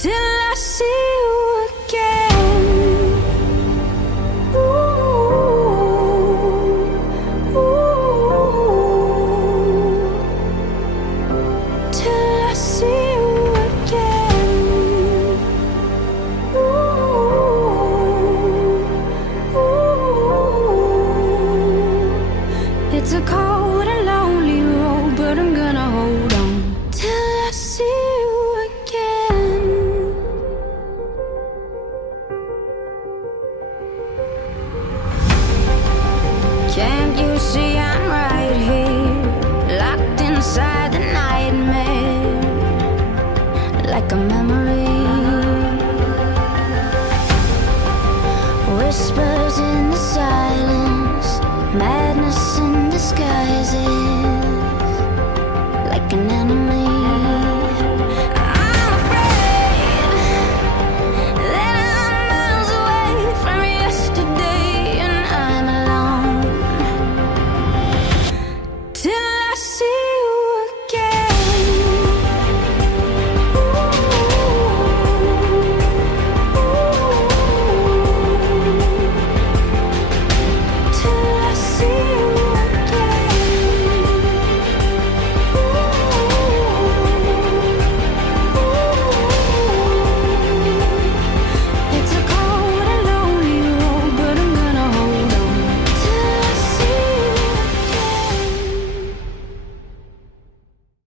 till I see you again. Ooh, ooh, till I see you again. Ooh, ooh. It's a cold and lonely road, but I'm gonna hold on till I see you again. Can't you see I'm right here, locked inside the nightmare, like a memory? Whispers in the silence, madness in disguises, like an enemy.